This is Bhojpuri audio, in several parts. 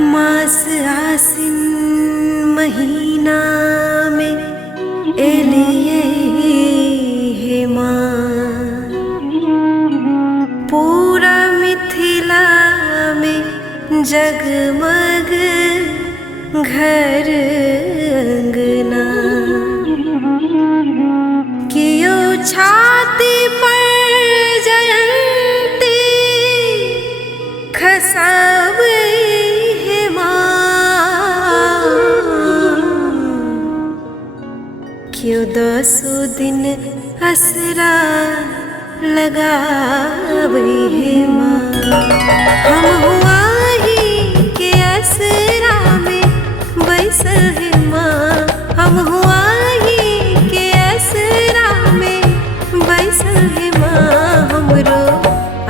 मास आसिन महीना में एलिए हे माँ, पूरा मिथिला में जगमग घर अंगना। कियो छाती पर जयंती खसावे हे माँ, क्यों 10 दिन असरा लगावे हे माँ। हम हुआ ही के असरा में बैसल हे माँ, हम हुआ ही के असरा में बैसल हे माँ। हमरो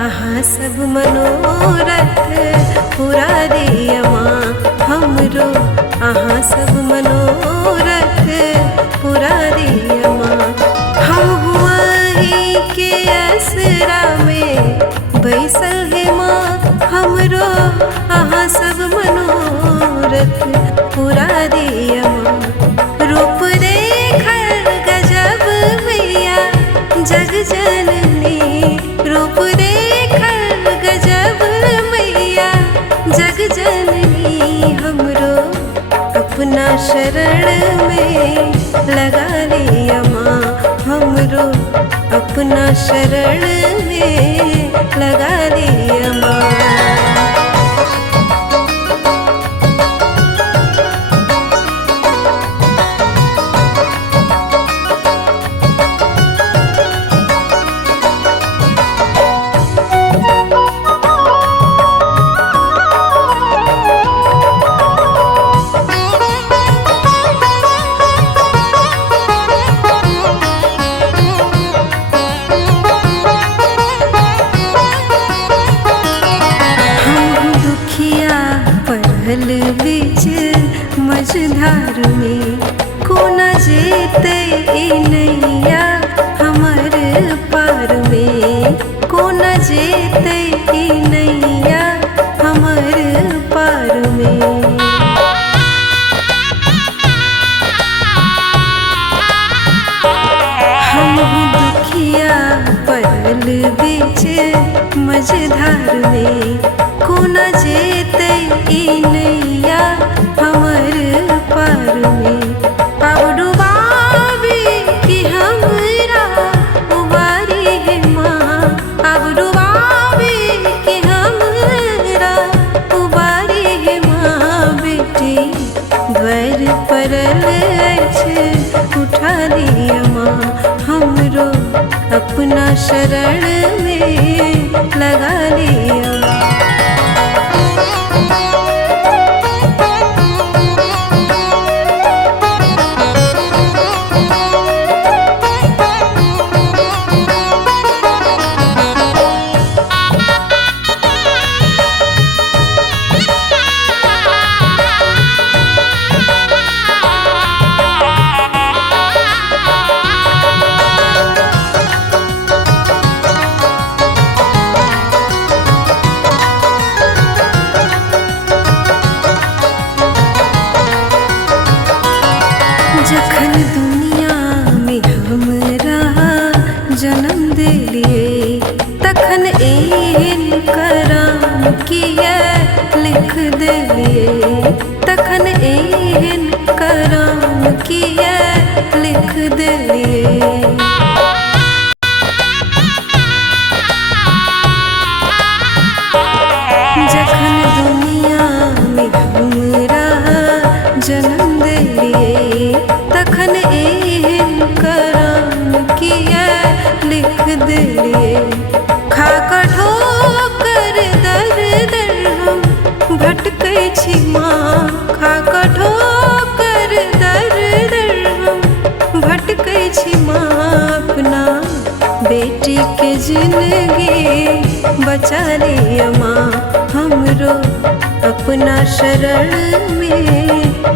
अहाँ सब मनोरथ पूरा दिया माँ, हमरो अहाँ सब मनोरथ पूरा दिया माँ। हम हुआ ही के असरा में बैसल हे माँ, हमरो अहाँ सब मनोरथ पूरा दिया माँ। रूप देखल गजब मैया जग जननी, रूप देखल गजब मैया जग जननी। हमरो अपना शरण में लगा लिया माँ, हमरो अपना शरण में लगा लिया माँ। बीच मझधार में कोना जेते नैया हमर पार में, कोना जेते नैया हमर पार में। हम दुखिया पड़ल बीच मझधार में, कोना जेते नैया हमर पार में। अब डुबावे कि हमरा उबारी हे माँ, अब डुबावे कि हमरा उबारी हे माँ। बेटी द्वार परल अछि उठा लिया माँ, हमरो अपना शरण में लगा लिया। जखन दुनिया में हमरा जन्म दिलिए, तखन एहन करम किया लिख दिलिए, तखन एहन करम किया लिख दिलिए। जखन दुनिया में हमरा जन्म दिलिए, तखन एहन करम किया लिख दिलिए। खा ठोकर दर दर हम भटकै छी माँ, खा ठोकर दर दर हम भटकै छी माँ। अपना बेटी के जिंदगी बचा लिया माँ, हमरो अपना शरण में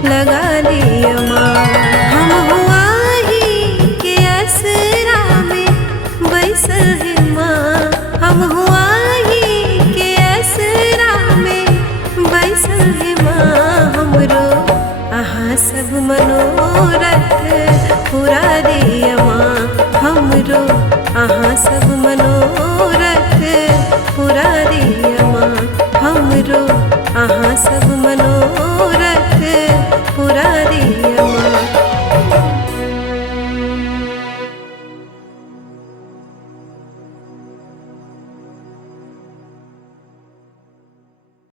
लगा लिया माँ। हम हुआ ही के असरा में बैसल हे माँ, हम हुआ ही के असरा में बैसल हे माँ। अहाँ सब